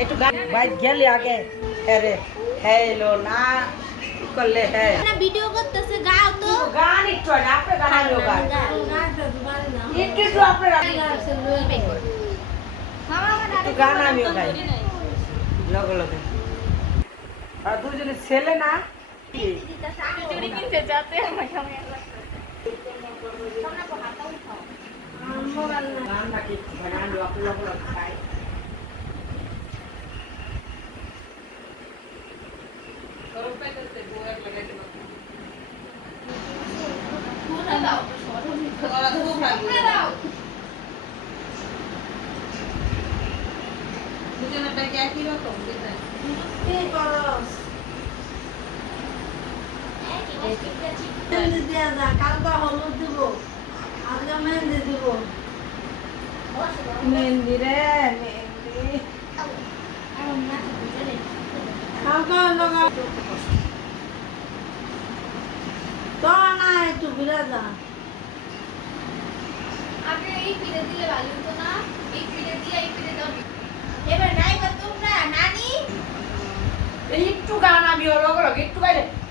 একটু গান বাইক গেলে আগে আরে হ্যালো না করলে হ্যাঁ না ভিডিও করতেছে গাও তো গান একটু না আপনি গান আলো গান একটু একটু আপনারা একটু গান আমিও গাই লগে লগে আর দুজনে ছেলে না চুরি কিনতে যাতে আমার সামনে গান নাকি গান আপনি লগে লগে খাই কালকে হলুদ দিব আজকে মেহেন্দি দিব মেহেন্দি রে মেহেন্দি কালকে লগা তো না একটু ঘুরে যা আগে এই পিঠে দিলে ভালো হতো না এই পিঠে দিয়ে এই পিঠে দাও এবার নাই বা তোমরা নানি একটু গান আমিও লগে লগে একটু গাইলে